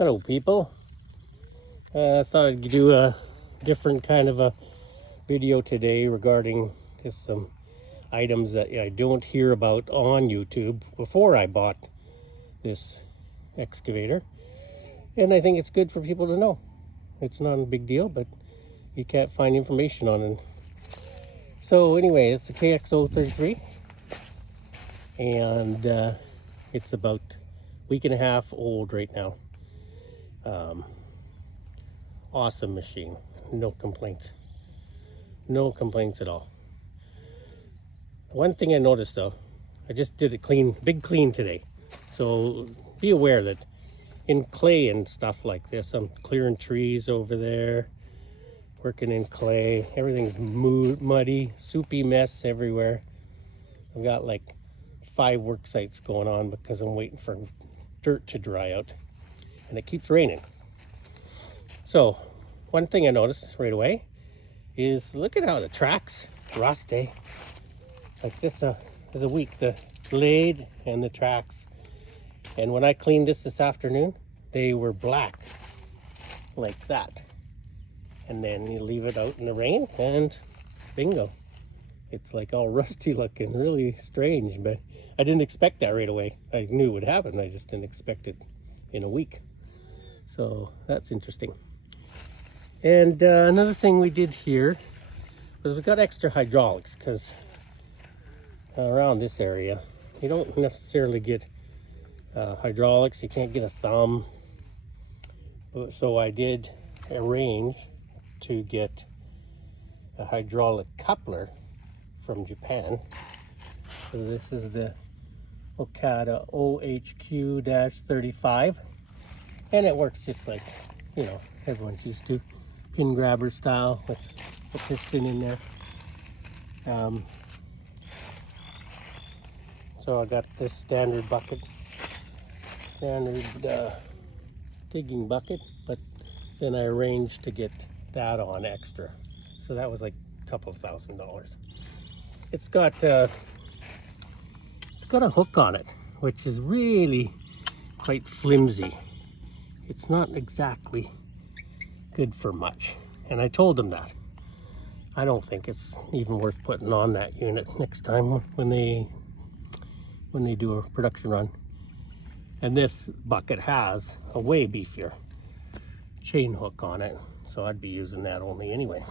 Hello people. I thought I'd do a different kind of a video today regarding just some items that I don't hear about on YouTube before I bought this excavator. And I think it's good for people to know. It's not a big deal, but you can't find information on it. So anyway, it's a KX-033 and it's about a week and a half old right now. Awesome machine, no complaints at all. One thing I noticed though, I just did a big clean today, so be aware that in clay and stuff like this, I'm clearing trees over there, working in clay, everything's muddy, soupy mess everywhere. I've got like 5 work sites going on because I'm waiting for dirt to dry out and it keeps raining. So one thing I noticed right away is look at how the tracks rust, eh? Like this is a week, the blade and the tracks. And when I cleaned this afternoon, they were black like that. And then you leave it out in the rain and bingo. It's like all rusty looking, really strange, but I didn't expect that right away. I knew it would happen, I just didn't expect it in a week. So that's interesting. And another thing we did here was we got extra hydraulics because around this area you don't necessarily get hydraulics. You can't get a thumb. So I did arrange to get a hydraulic coupler from Japan. So this is the Okada OHQ-35 and it works just like, you know, everyone's used to. Pin grabber style with a piston in there. So I got this standard digging bucket, but then I arranged to get that on extra. So that was like a couple of $1,000. It's got a hook on it, which is really quite flimsy. It's not exactly good for much, and I told them that. I don't think it's even worth putting on that unit next time when they do a production run. And this bucket has a way beefier chain hook on it, so I'd be using that only anyway.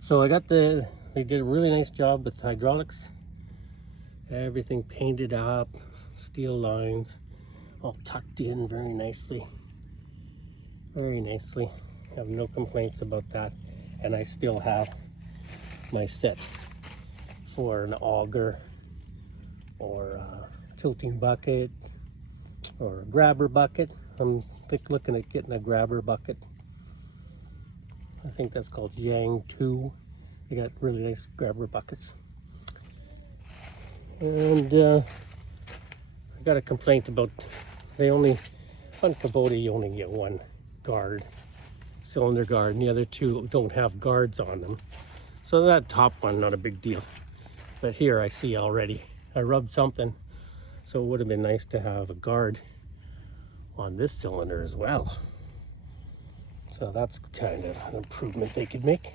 So I got they did a really nice job with the hydraulics. Everything painted up, steel lines all tucked in very nicely. Very nicely. I have no complaints about that. And I still have my set for an auger or a tilting bucket or a grabber bucket. I'm looking at getting a grabber bucket. I think that's called Yang 2. They got really nice grabber buckets. And I got a complaint about on Kubota you only get one cylinder guard, and the other 2 don't have guards on them. So that top one, not a big deal. But here I see already, I rubbed something, so it would have been nice to have a guard on this cylinder as well. So that's kind of an improvement they could make.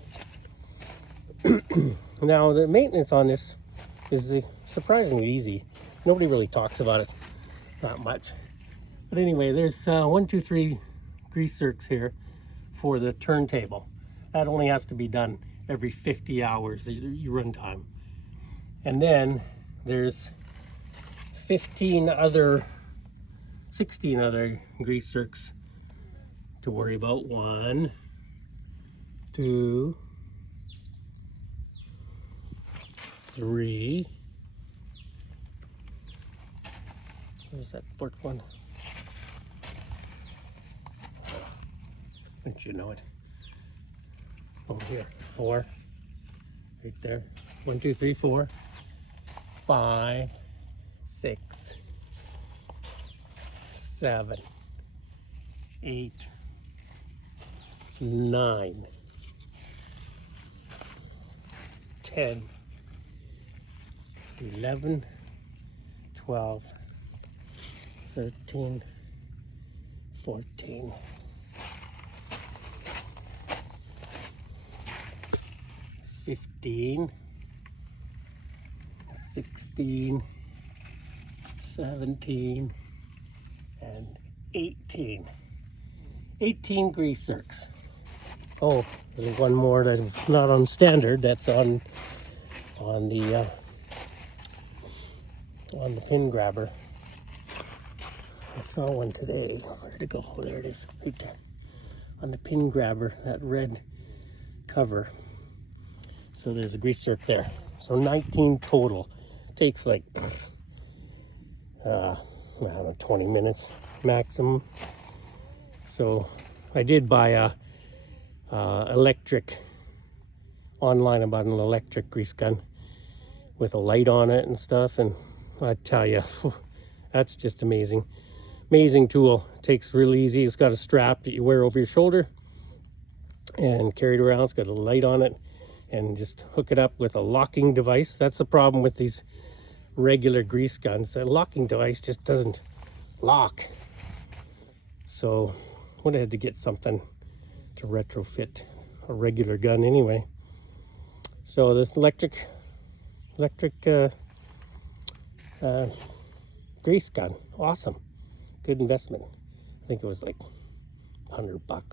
Now the maintenance on this is surprisingly easy. Nobody really talks about it that much. But anyway, there's 1, 2, 3 grease zerks here for the turntable. That only has to be done every 50 hours you run time. And then there's 16 other grease zerks to worry about. 1, 2, 3. Where's that 4th one? Don't you know it? Oh, here, 4, right there. 1, 2, 3, 4, 5, 6, 7, 8, 9, 10, 11, 12, 13, 14, 15, 16, 17, and 18. 18 grease zerks. Oh, there's one more that's not on standard. That's on the pin grabber. I saw one today. Where'd it go? Oh, there it is. Right there. On the pin grabber, that red cover. So there's a grease zerk there. So 19 total. Takes like, I don't know, 20 minutes maximum. So I did buy a electric, online about an electric grease gun with a light on it and stuff, and I tell you, that's just amazing. Amazing tool. It takes real easy. It's got a strap that you wear over your shoulder and carry it around. It's got a light on it, and just hook it up with a locking device. That's the problem with these regular grease guns. The locking device just doesn't lock. So I would have had to get something to retrofit a regular gun anyway. So this electric grease gun, awesome, good investment. I think it was like $100 or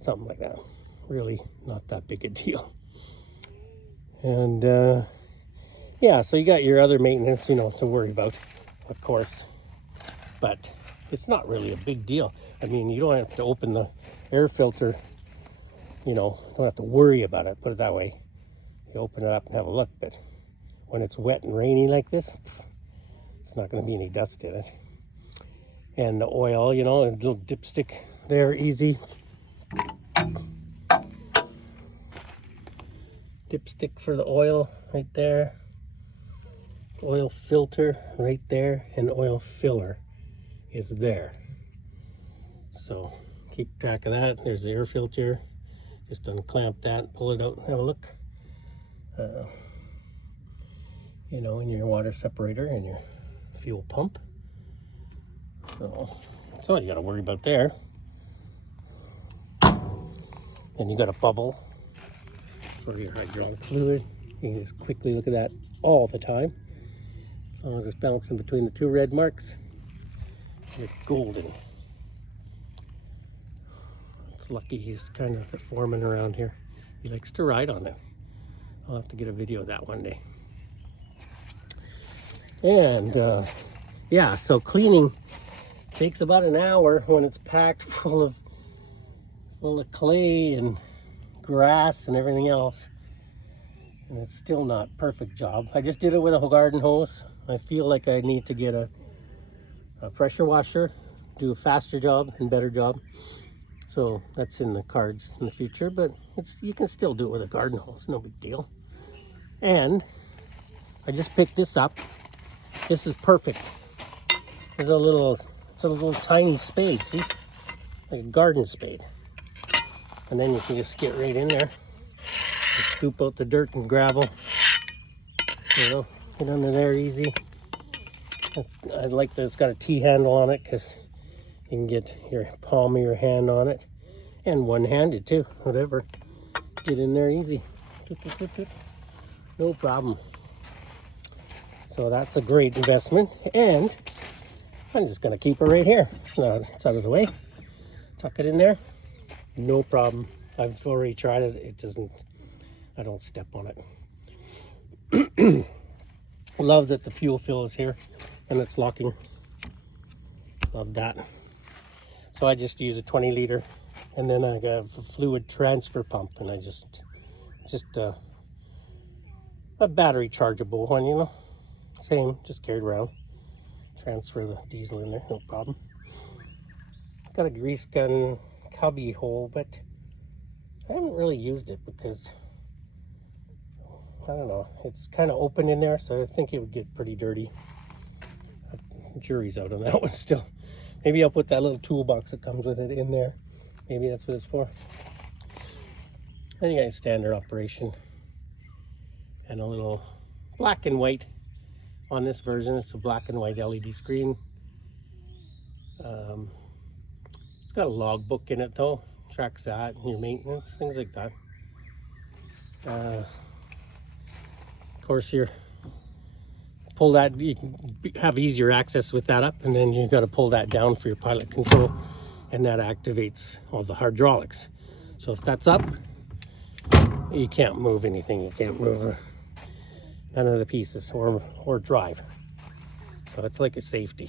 something like that. Really not that big a deal. And yeah, so you got your other maintenance, to worry about, of course, but it's not really a big deal. I mean, you don't have to open the air filter, don't have to worry about it, put it that way. You open it up and have a look, but when it's wet and rainy like this, it's not going to be any dust in it. And the oil, a little dipstick there, easy. Dipstick for the oil right there. Oil filter right there, and oil filler is there. So keep track of that. There's the air filter. Just unclamp that, pull it out and have a look. In your water separator and your fuel pump. So that's all you got to worry about there. And you got a bubble for your hydraulic fluid. You can just quickly look at that all the time. As long as it's bouncing between the two red marks, you're golden. It's lucky he's kind of the foreman around here. He likes to ride on it. I'll have to get a video of that one day. And yeah, so cleaning takes about an hour when it's packed full of clay and grass and everything else. And it's still not a perfect job. I just did it with a garden hose. I feel like I need to get a pressure washer, do a faster job and better job. So that's in the cards in the future, but you can still do it with a garden hose, no big deal. And I just picked this up. This is perfect. It's a little tiny spade, see? Like a garden spade. And then you can just get right in there and scoop out the dirt and gravel. Get under there easy. I like that it's got a T-handle on it because you can get your palm of your hand on it. And one-handed too, whatever. Get in there easy. No problem. So that's a great investment, and I'm just gonna keep it right here. It's out of the way. Tuck it in there. No problem. I've already tried it. I don't step on it. Love that the fuel fill is here and it's locking. Love that. So I just use a 20 liter, and then I got a fluid transfer pump, and I just a battery chargeable one, same, just carried around. Transfer the diesel in there, no problem. Got a grease gun cubby hole, but I haven't really used it because I don't know, it's kind of open in there, so I think it would get pretty dirty. Jury's out on that one still. Maybe I'll put that little toolbox that comes with it in there. Maybe that's what it's for. Then you got a standard operation and a little black and white on this version. It's a black and white LED screen. It's got a log book in it though, tracks that, your maintenance, things like that. Of course, you pull that, you can have easier access with that up, and then you got to pull that down for your pilot control, and that activates all the hydraulics. So if that's up, you can't move anything. You can't move none of the pieces or drive. So it's like a safety.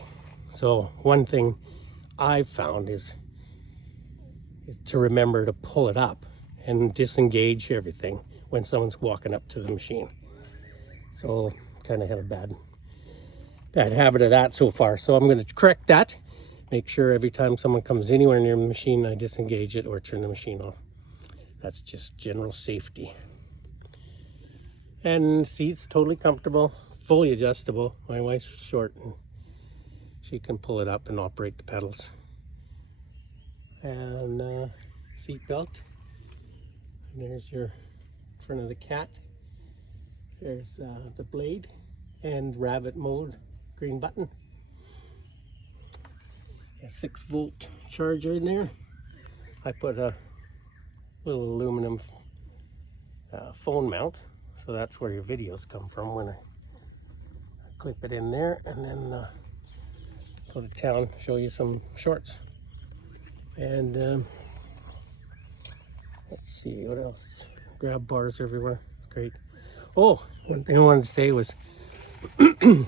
So one thing I've found is to remember to pull it up and disengage everything when someone's walking up to the machine. So kind of had a bad habit of that so far. So I'm going to correct that. Make sure every time someone comes anywhere near the machine, I disengage it or turn the machine off. That's just general safety. And seat's totally comfortable, fully adjustable. My wife's short and she can pull it up and operate the pedals. And seat belt. And there's your front of the cat. There's the blade and rabbit mode, green button. A 6-volt charger in there. I put a little aluminum phone mount, so that's where your videos come from when I clip it in there, and then go to town, show you some shorts. And let's see what else. Grab bars everywhere. It's great. Oh, one thing I wanted to say was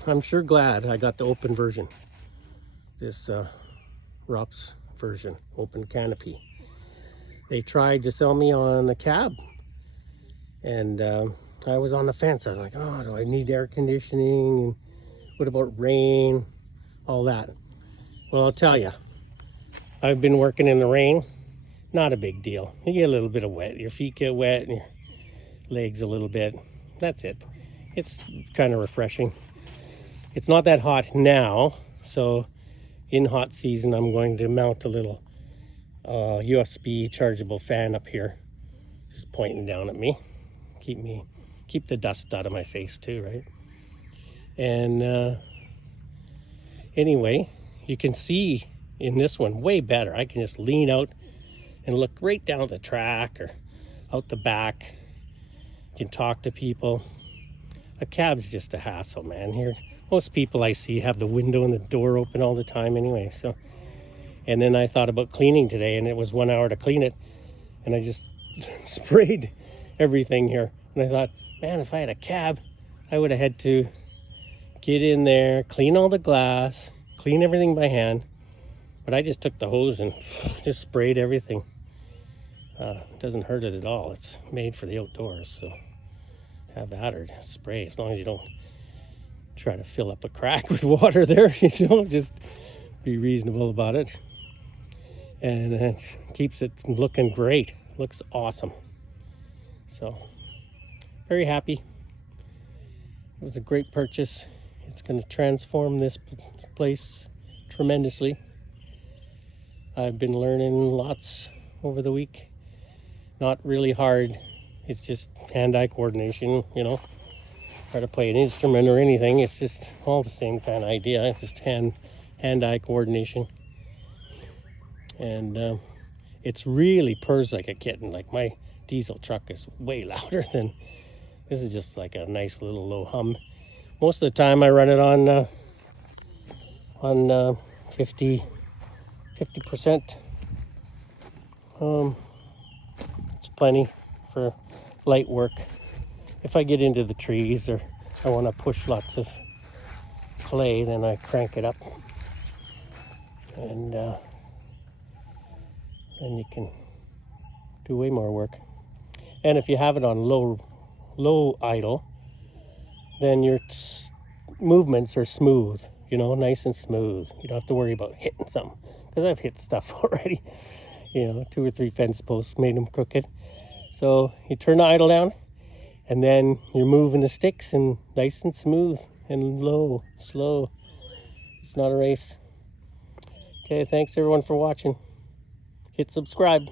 I'm sure glad I got the open version. This RUPS version, open canopy. They tried to sell me on a cab, and I was on the fence. I was like, oh, do I need air conditioning? And what about rain? All that. Well, I'll tell you, I've been working in the rain. Not a big deal. You get a little bit of wet. Your feet get wet and your legs a little bit. That's it. It's kind of refreshing. It's not that hot now, so in hot season, I'm going to mount a little USB chargeable fan up here, just pointing down at me. Keep the dust out of my face too, right? And anyway, you can see in this one way better. I can just lean out and look right down the track or out the back. You can talk to people. A cab's just a hassle, man. Here, most people I see have the window and the door open all the time anyway. So, and then I thought about cleaning today, and it was 1 hour to clean it, and I just sprayed everything here. And I thought, man, if I had a cab, I would have had to get in there, clean all the glass, clean everything by hand. But I just took the hose and just sprayed everything. It doesn't hurt it at all. It's made for the outdoors, so have that or spray, as long as you don't try to fill up a crack with water there. You know, just be reasonable about it. And it keeps it looking great. Looks awesome. So, very happy. It was a great purchase. It's going to transform this place tremendously. I've been learning lots over the week. Not really hard. It's just hand-eye coordination, you know. Try to play an instrument or anything. It's just all the same kind of idea. It's just hand-eye coordination. And it's really purrs like a kitten. Like my diesel truck is way louder than this. Is just like a nice little low hum. Most of the time I run it on 50%. It's plenty for light work. If I get into the trees or I want to push lots of clay, then I crank it up, and then you can do way more work. And if you have it on low idle, then your movements are smooth, you know, nice and smooth. You don't have to worry about hitting something, because I've hit stuff already. You know, 2 or 3 fence posts made them crooked. So you turn the idle down, and then you're moving the sticks, and nice and smooth and low, slow. It's not a race. Okay, thanks everyone for watching. Hit subscribe.